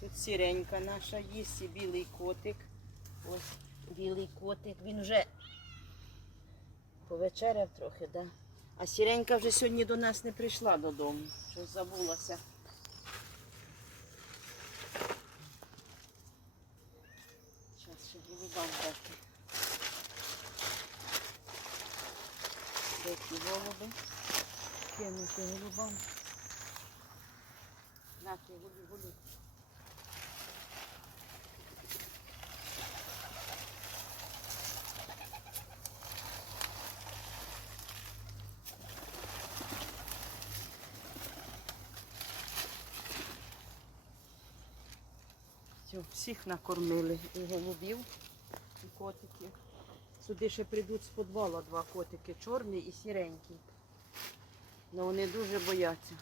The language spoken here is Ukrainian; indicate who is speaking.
Speaker 1: Тут сіренька наша є, і білий котик. Ось білий котик. Він вже повечеряв трохи, да? А сіренька вже сьогодні до нас не прийшла додому. Щось забулася. Зараз ще голубам дати. Деякі голуби. Кинути голубам. Нати, гулі, гулі. Все, всіх накормили. І голубів, і котиків. Сюди ще прийдуть з підвала два котики, чорний і сіренький. Але вони дуже бояться.